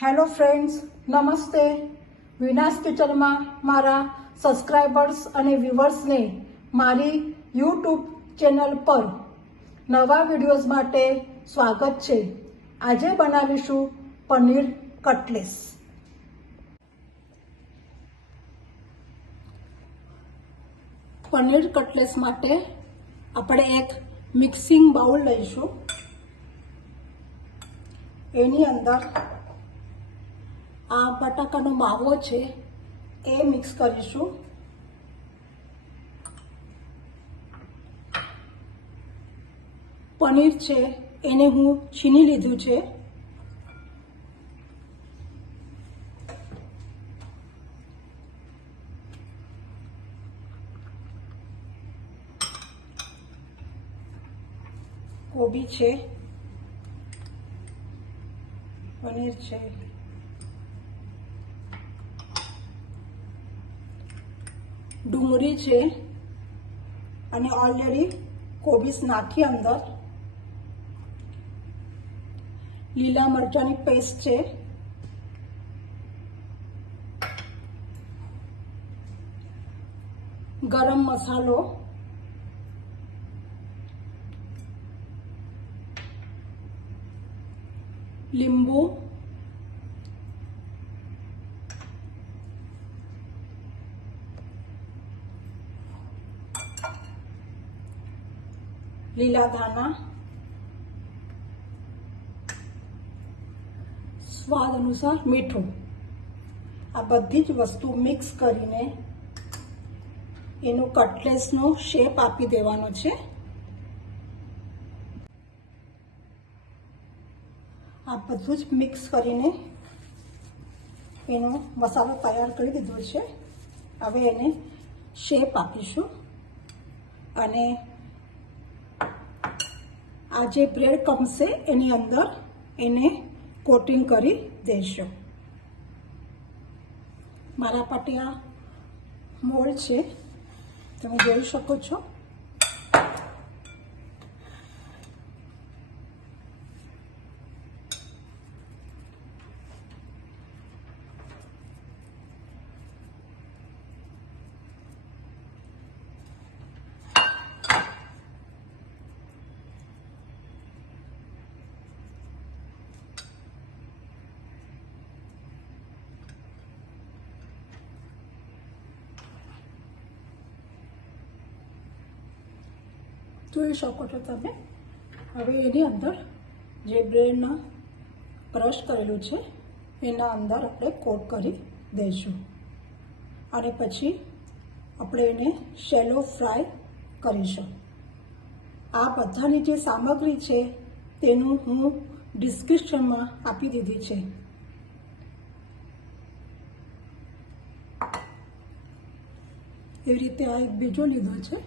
Hello friends, નમસ્તે. વિનાશ કિચનમાં મારા સબસ્ક્રાઈબર્સ અને વ્યુઅર્સને મારી યુટ્યુબ ચેનલ પર નવા વિડીયોઝ માટે સ્વાગત છે. આજે બનાવીશું પનીર કટલેસ. પનીર કટલેસ માટે આપણે એક મિક્સિંગ બાઉલ લઈશું. એની અંદર આ બટાકાનો માવો છે એ મિક્સ કરીશું. પનીર છે એને હું છીની લીધું છે. કોબી છે, પનીર છે, ડુંગળી છે અને ઓલરેડી કોબીસ નાખી અંદર. લીલા મરચાંની પેસ્ટ છે, ગરમ મસાલો, લીંબુ, લીલા ધાણા, સ્વાદ અનુસાર મીઠું. આ બધી જ વસ્તુ મિક્સ કરીને એનો કટલેસનો શેપ આપી દેવાનો છે. આ બધું જ મિક્સ કરીને એનો મસાલો તૈયાર કરી દીધો છે. હવે એને શેપ આપીશું અને આ જે બ્રેડ ક્રમ્સ છે એની અંદર એને કોટિંગ કરી દઈશું. મારા પાસે આ મોલ્ડ છે, તમે જોઈ શકો છો. જોઈ શકો છો તમે. હવે એની અંદર જે બ્રેડના ક્રશ કરેલું છે એના અંદર આપણે કોટ કરી દઈશું અને પછી આપણે એને શેલો ફ્રાય કરીશું. આ બધાની જે સામગ્રી છે તેનું હું ડિસ્ક્રિપ્શનમાં આપી દીધી છે. એવી રીતે આ એક બીજો લીધો છે.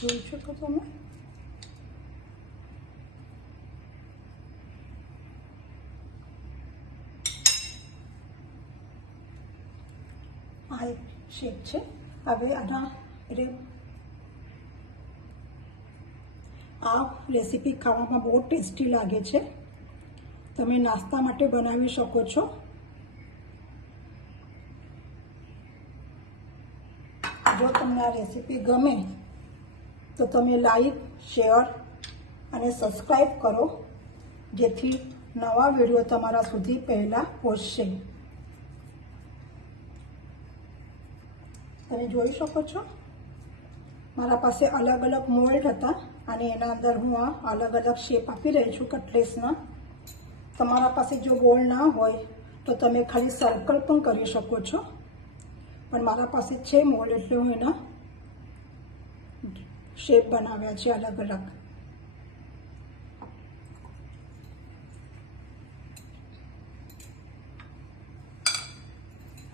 જોઈ શકો તમે. આ એક શેપ છે. હવે આના આ રેસીપી ખાવામાં બહુ ટેસ્ટી લાગે છે. તમે નાસ્તા માટે બનાવી શકો છો. જો તમને આ રેસીપી ગમે તો તમે લાઈક, શેર અને સબસ્ક્રાઈબ કરો, જેથી નવા વિડીયો તમારા સુધી પહેલાં પહોંચશે. તમે જોઈ શકો છો મારા પાસે અલગ અલગ મોલ્ડ હતા અને એના અંદર હું આ અલગ અલગ શેપ આપી રહી છું કટલેસના. તમારા પાસે જો ગોળ ના હોય તો તમે ખાલી સર્કલ પણ કરી શકો છો, પણ મારા પાસે છે મોલ્ડ એટલે હું એના શેપ બનાવ્યા છે અલગ અલગ.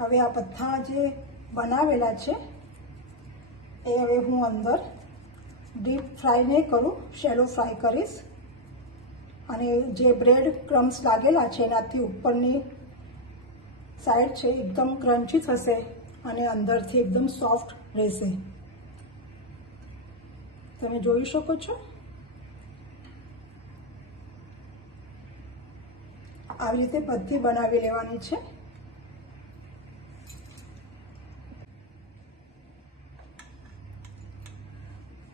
હવે આ બધા જે બનાવેલા છે એ હવે હું અંદર ડીપ ફ્રાય નહીં કરું, શેલો ફ્રાય કરીશ. અને જે બ્રેડ ક્રમ્સ લાગેલા છે એનાથી ઉપરની સાઈડ છે એકદમ ક્રન્ચી થશે અને અંદરથી એકદમ સોફ્ટ રહેશે. તમે જોઈ શકો છો. આવી રીતે બધી બનાવી લેવાની છે.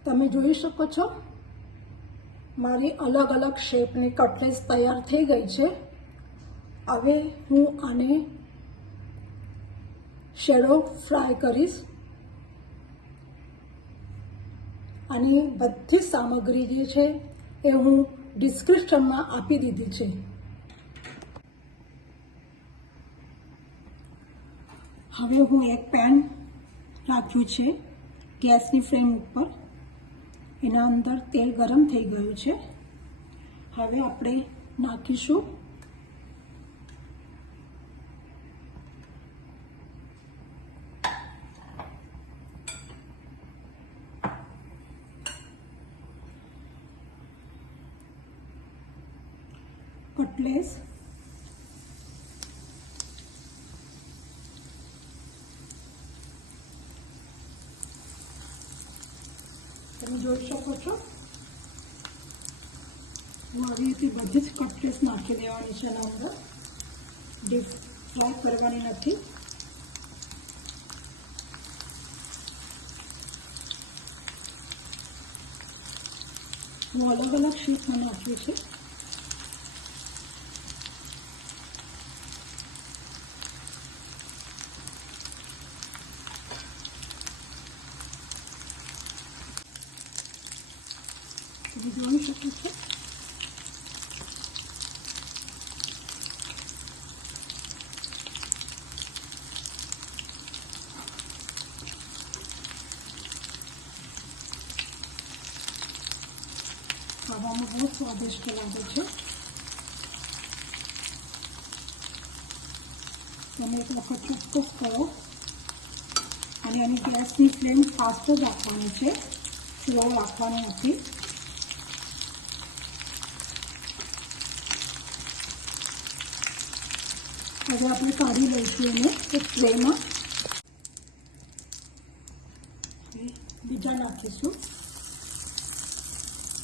તમે જોઈ શકો છો મારી અલગ અલગ શેપની કટલેસ તૈયાર થઈ ગઈ છે. હવે હું આને શેડો ફ્રાય કરીશ. આની બધી સામગ્રી જે છે એ હું ડિસ્ક્રિપ્શનમાં આપી દીધી છે. હવે હું એક પેન રાખ્યું છે ગેસની ફ્લેમ ઉપર. એના અંદર તેલ ગરમ થઈ ગયું છે. હવે આપણે નાખીશું કટલેસ. તમે જોઈ શકો છો હું આવી રીતે બધી જ કટલેસ નાખી દેવાની છે એના અંદર. ડીપ ફ્રાય કરવાની નથી. હું અલગ અલગ શેપમાં નાખ્યું છે. તમે જોઈ શકો છો ખાવામાં બહુ સ્વાદિષ્ટ લાગે છે. તમે એક વખત ચોક્કસ કરો. અને આની ગેસની ફ્લેમ ફાસ્ટ જ રાખવાની છે, સ્લો રાખવાની નથી. હવે આપણે કાઢી લઈશું એને એક ટ્રેમાં. બીજા નાખીશું.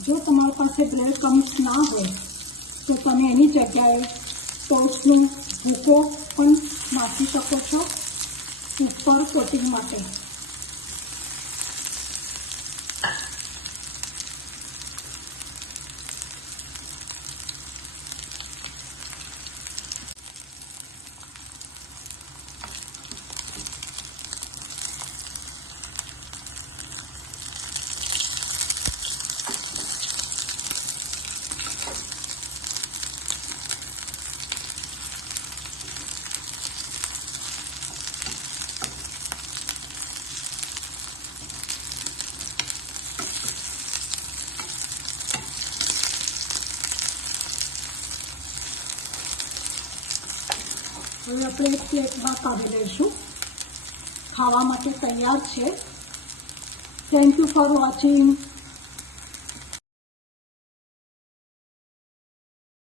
જો તમારી પાસે બ્રેડ ક્રમ્સ ના હોય તો તમે એની જગ્યાએ ટોસ્ટનો ભૂકો પણ નાખી શકો છો ઉપર કોટિંગ માટે. હવે આપણે એક પ્લેટમાં કાઢી લઈશું. ખાવા માટે તૈયાર છે. Thank you for watching.